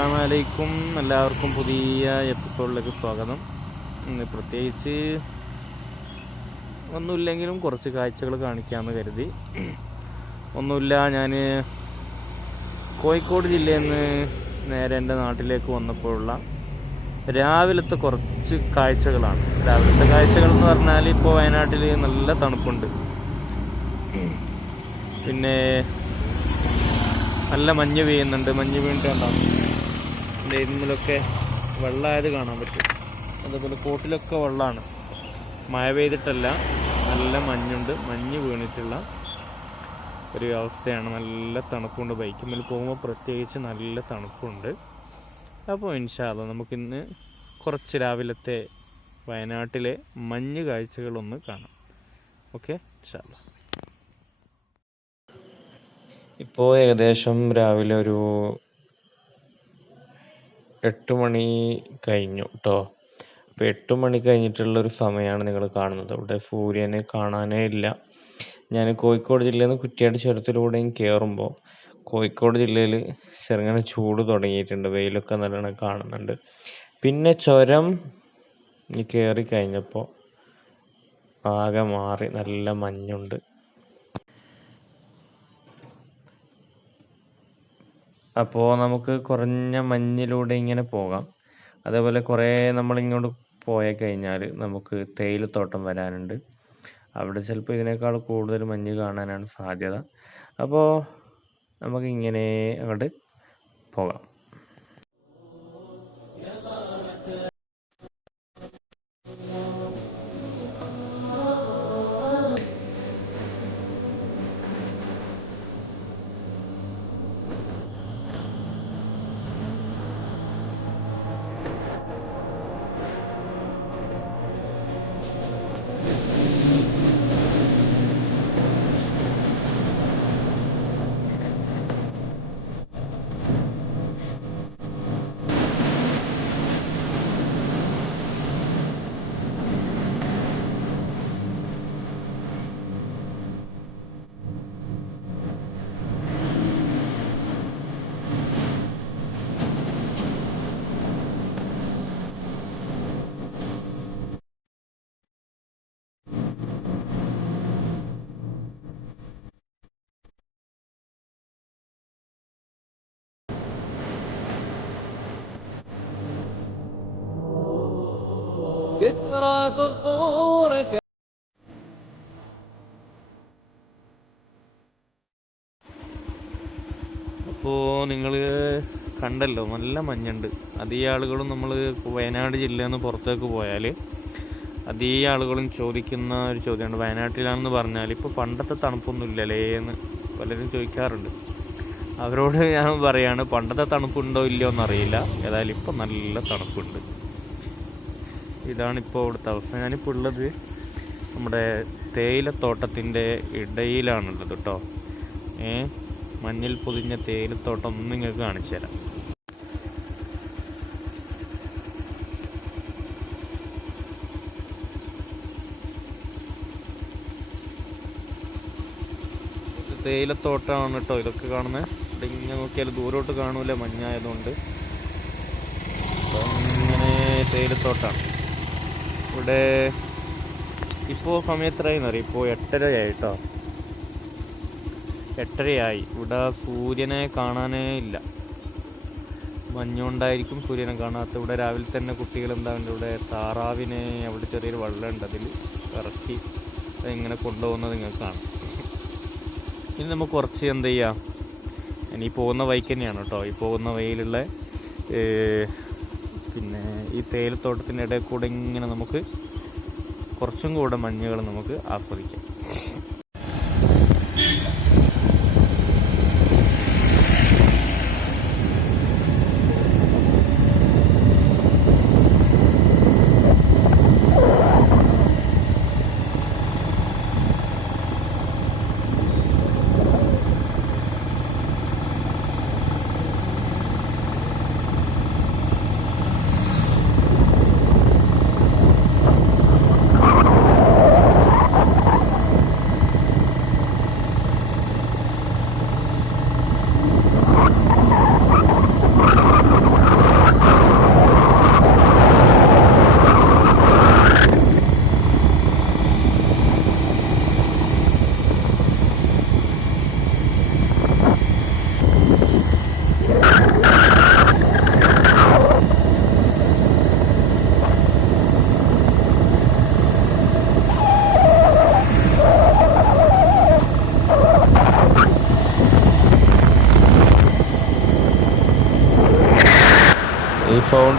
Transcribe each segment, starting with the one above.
അസ്സലാമു അലൈക്കും. എല്ലാവർക്കും പുതിയ എപ്പിസോഡിലേക്ക് സ്വാഗതം. ഇന്ന് പ്രത്യേകിച്ച് ഒന്നുമില്ലെങ്കിലും കുറച്ച് കാഴ്ചകൾ കാണിക്കാമെന്ന് കരുതി. ഒന്നുമില്ല, ഞാൻ കോഴിക്കോട് ജില്ലയിൽ നിന്ന് നേരെ എൻ്റെ നാട്ടിലേക്ക് വന്നപ്പോഴുള്ള രാവിലത്തെ കുറച്ച് കാഴ്ചകളാണ്. രാവിലത്തെ കാഴ്ചകൾ എന്ന് പറഞ്ഞാൽ ഇപ്പോൾ വയനാട്ടിൽ നല്ല തണുപ്പുണ്ട്, പിന്നെ നല്ല മഞ്ഞ് പെയ്യുന്നുണ്ട്. മഞ്ഞ് വീണിട്ടുണ്ടാകും, ഇതിലൊക്കെ വെള്ളമായത് കാണാൻ പറ്റും. അതേപോലെ കോട്ടിലൊക്കെ വെള്ളമാണ്, മഴ പെയ്തിട്ടല്ല, നല്ല മഞ്ഞുണ്ട്, മഞ്ഞ് വീണിട്ടുള്ള ഒരു അവസ്ഥയാണ്. നല്ല തണുപ്പുണ്ട്, ബൈക്കുമ്മേൽ പോകുമ്പോൾ പ്രത്യേകിച്ച് നല്ല തണുപ്പുണ്ട്. അപ്പോൾ ഇൻഷാ അല്ലാ നമുക്കിന്ന് കുറച്ച് രാവിലത്തെ വയനാട്ടിലെ മഞ്ഞ് കാഴ്ചകളൊന്ന് കാണാം. ഓക്കെ, ഇൻഷാ അല്ലാ. ഇപ്പോൾ ഏകദേശം രാവിലെ ഒരു 8 മണി കഴിഞ്ഞു കേട്ടോ. അപ്പോൾ 8 മണി കഴിഞ്ഞിട്ടുള്ളൊരു സമയമാണ് നിങ്ങൾ കാണുന്നത്. ഇവിടെ സൂര്യനെ കാണാനേ ഇല്ല. ഞാൻ കോഴിക്കോട് ജില്ലയിൽ നിന്ന് കുറ്റ്യാടി ചുരത്തിലൂടെയും കയറുമ്പോൾ കോഴിക്കോട് ജില്ലയിൽ ചെറുങ്ങനെ ചൂട് തുടങ്ങിയിട്ടുണ്ട്, വെയിലൊക്കെ നല്ലോണം കാണുന്നുണ്ട്. പിന്നെ ചുരം കയറി കഴിഞ്ഞപ്പോൾ ആകെ മാറി, നല്ല മഞ്ഞുണ്ട്. അപ്പോൾ നമുക്ക് കുറഞ്ഞ മഞ്ഞിലൂടെ ഇങ്ങനെ പോകാം. അതേപോലെ കുറേ നമ്മളിങ്ങോട്ട് പോയി കഴിഞ്ഞാൽ നമുക്ക് തേയിലത്തോട്ടം വരാനുണ്ട്. അവിടെ ചിലപ്പോൾ ഇതിനേക്കാൾ കൂടുതൽ മഞ്ഞ് കാണാനാണ് സാധ്യത. അപ്പോൾ നമുക്കിങ്ങനെ അങ്ങോട്ട് പോകാം. അപ്പോൾ നിങ്ങൾ കണ്ടല്ലോ, നല്ല മഞ്ഞുണ്ട്. അതേ ആളുകളും നമ്മൾ വയനാട് ജില്ലയിൽ നിന്ന് പുറത്തേക്ക് പോയാൽ അതേ ആളുകളും ചോദിക്കുന്ന ഒരു ചോദ്യമാണ്, വയനാട്ടിലാണെന്ന് പറഞ്ഞാൽ ഇപ്പോൾ പണ്ടത്തെ തണുപ്പൊന്നും ഇല്ലല്ലേ എന്ന് പലരും ചോദിക്കാറുണ്ട്. അവരോട് ഞാൻ പറയാണ്, പണ്ടത്തെ തണുപ്പുണ്ടോ ഇല്ലയോ എന്നറിയില്ല, ഏതായാലും ഇപ്പോൾ നല്ല തണുപ്പുണ്ട്. ഇതാണിപ്പോൾ ഇവിടുത്തെ അവസ്ഥ. ഞാനിപ്പോൾ ഉള്ളത് നമ്മുടെ തേയിലത്തോട്ടത്തിൻ്റെ ഇടയിലാണുള്ളത് കേട്ടോ. മഞ്ഞിൽ പൊതിഞ്ഞ തേയിലത്തോട്ടം ഒന്ന് നിങ്ങൾക്ക് കാണിച്ചു തരാം. തേയിലത്തോട്ടമാണ് കേട്ടോ ഇതൊക്കെ കാണുന്നത്. ഇവിടെ ഇങ്ങനെ നോക്കിയാൽ ദൂരോട്ട് കാണൂല, മഞ്ഞായതുകൊണ്ട്. ഇങ്ങനെ തേയിലത്തോട്ടമാണ് ഇവിടെ. ഇപ്പോൾ സമയത്രയെന്നറിയാം, ഇപ്പോൾ 8:30 കേട്ടോ. 8:30 ഇവിടെ സൂര്യനെ കാണാനേ ഇല്ല, മഞ്ഞുകൊണ്ടായിരിക്കും സൂര്യനെ കാണാത്ത. ഇവിടെ രാവിലെ തന്നെ കുട്ടികൾ എന്താവുണ്ട്, ഇവിടെ താറാവിനെ അവിടെ ചെറിയൊരു വെള്ളമുണ്ട്, അതിൽ ഇറക്കി ഇങ്ങനെ കൊണ്ടുപോകുന്നത് നിങ്ങൾക്ക് കാണാം. ഇനി നമുക്ക് കുറച്ച് എന്ത് ചെയ്യാം, ഇനി പോകുന്ന വഴിക്ക് തന്നെയാണ് കേട്ടോ, ഈ പോകുന്ന വഴിയിലുള്ള പിന്നെ ഈ തേയിലത്തോട്ടത്തിൻ്റെ ഇടയിൽ കൂടെ ഇങ്ങനെ നമുക്ക് കുറച്ചും കൂടെ മഞ്ഞുകൾ നമുക്ക് ആസ്വദിക്കാം.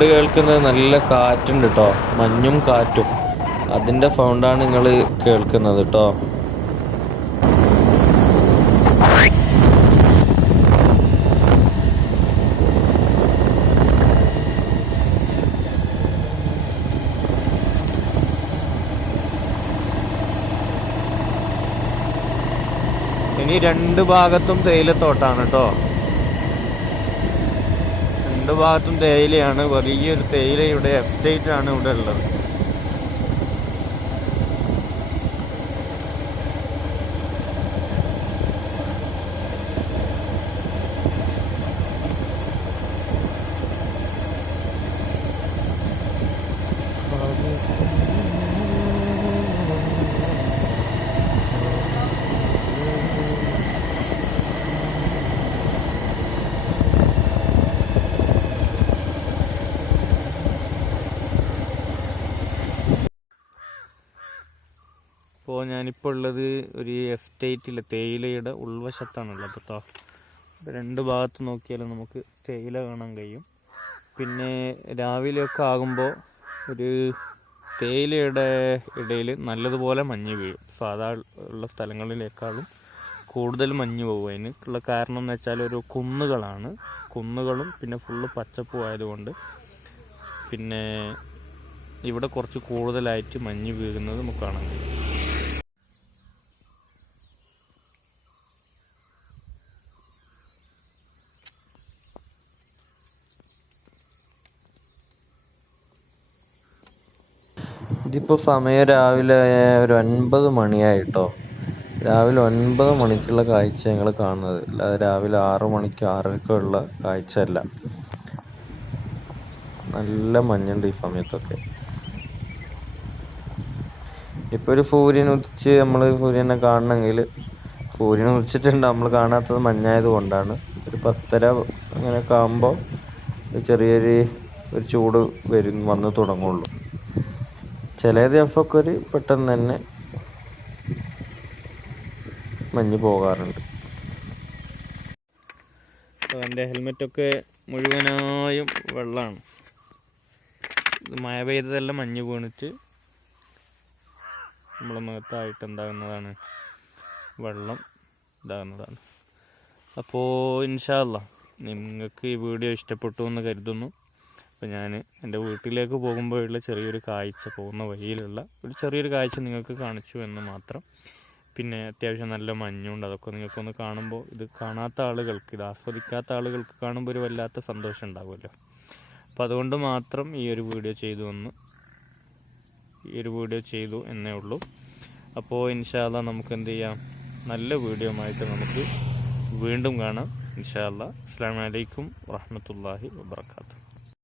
സൗണ്ട് കേൾക്കുന്നത് നല്ല കാറ്റുണ്ട് കേട്ടോ, മഞ്ഞും കാറ്റും. അതിൻ്റെ സൗണ്ടാണ് നിങ്ങൾ കേൾക്കുന്നത് കേട്ടോ. ഇനി രണ്ട് ഭാഗത്തും തേയിലത്തോട്ടാണ് കേട്ടോ. രണ്ട് ഭാഗത്തും തേയിലയാണ്. വലിയൊരു തേയിലയുടെ എസ്റ്റേറ്റ് ആണ് ഇവിടെ ഉള്ളത്. അപ്പോൾ ഞാനിപ്പോൾ ഉള്ളത് ഒരു എസ്റ്റേറ്റിൽ തേയിലയുടെ ഉൾവശത്താണുള്ളത് കേട്ടോ. രണ്ട് ഭാഗത്ത് നോക്കിയാലും നമുക്ക് തേയില കാണാൻ കഴിയും. പിന്നെ രാവിലെയൊക്കെ ആകുമ്പോൾ ഒരു തേയിലയുടെ ഇടയിൽ നല്ലതുപോലെ മഞ്ഞ് വീഴും. സാധാ ഉള്ള സ്ഥലങ്ങളിലേക്കാളും കൂടുതൽ മഞ്ഞ് പോകും. അതിനുള്ള കാരണം എന്ന് വെച്ചാൽ ഒരു കുന്നുകളും പിന്നെ ഫുള്ള് പച്ചപ്പും ആയതുകൊണ്ട് പിന്നെ ഇവിടെ കുറച്ച് കൂടുതലായിട്ട് മഞ്ഞ് വീഴുന്നത് നമുക്ക് കാണാൻ കഴിയും. ഇതിപ്പോൾ സമയം രാവിലെ ഒരു 9 മണിയായിട്ടോ. രാവിലെ 9 മണിക്കുള്ള കാഴ്ച ഞങ്ങൾ കാണുന്നത്, അല്ലാതെ രാവിലെ 6 മണിക്കോ 6:30 ഉള്ള കാഴ്ചയല്ല. നല്ല മഞ്ഞുണ്ട് ഈ സമയത്തൊക്കെ. ഇപ്പോൾ ഒരു സൂര്യൻ ഉദിച്ച് നമ്മൾ സൂര്യനെ കാണണമെങ്കിൽ സൂര്യൻ ഉദിച്ചിട്ടുണ്ട്, നമ്മൾ കാണാത്തത് മഞ്ഞായത് കൊണ്ടാണ്. ഒരു 10:30 അങ്ങനെയൊക്കെ ആകുമ്പോൾ ചെറിയൊരു ചൂട് വന്നു തുടങ്ങുള്ളൂ. ചില ദിവസമൊക്കെ ഒരു പെട്ടെന്ന് തന്നെ മഞ്ഞ് പോകാറുണ്ട്. എൻ്റെ ഹെൽമെറ്റൊക്കെ മുഴുവനായും വെള്ളമാണ്. മഴ പെയ്തതെല്ലാം മഞ്ഞ് വീണിട്ട് നമ്മളെ മുഖത്തായിട്ട് എന്താകുന്നതാണ്, വെള്ളം ഇതാകുന്നതാണ്. അപ്പോൾ ഇൻഷാ അല്ലാഹ് നിങ്ങൾക്ക് ഈ വീഡിയോ ഇഷ്ടപ്പെട്ടു എന്ന് കരുതുന്നു. അപ്പോൾ ഞാൻ എൻ്റെ വീട്ടിലേക്ക് പോകുമ്പോഴുള്ള ചെറിയൊരു കാഴ്ച, പോകുന്ന വഴിയിലുള്ള ഒരു ചെറിയൊരു കാഴ്ച നിങ്ങൾക്ക് കാണിച്ചു എന്ന് മാത്രം. പിന്നെ അത്യാവശ്യം നല്ല മഞ്ഞുണ്ട്. അതൊക്കെ നിങ്ങൾക്കൊന്ന് കാണുമ്പോൾ, ഇത് കാണാത്ത ആളുകൾക്ക്, ഇത് ആസ്വദിക്കാത്ത ആളുകൾക്ക് കാണുമ്പോൾ ഒരു വല്ലാത്ത സന്തോഷം ഉണ്ടാകുമല്ലോ. അപ്പോൾ അതുകൊണ്ട് മാത്രം ഈ ഒരു വീഡിയോ ചെയ്തു എന്നേ ഉള്ളൂ. അപ്പോൾ ഇൻഷാ അല്ലാഹ് നമുക്ക് എന്ത് ചെയ്യാം, നല്ല വീഡിയോ ആയിട്ട് നമുക്ക് വീണ്ടും കാണാം ഇൻഷാ അല്ലാഹ്. അസ്സലാമു അലൈക്കും വറഹ്മത്തുള്ളാഹി വബറകാതുഹു.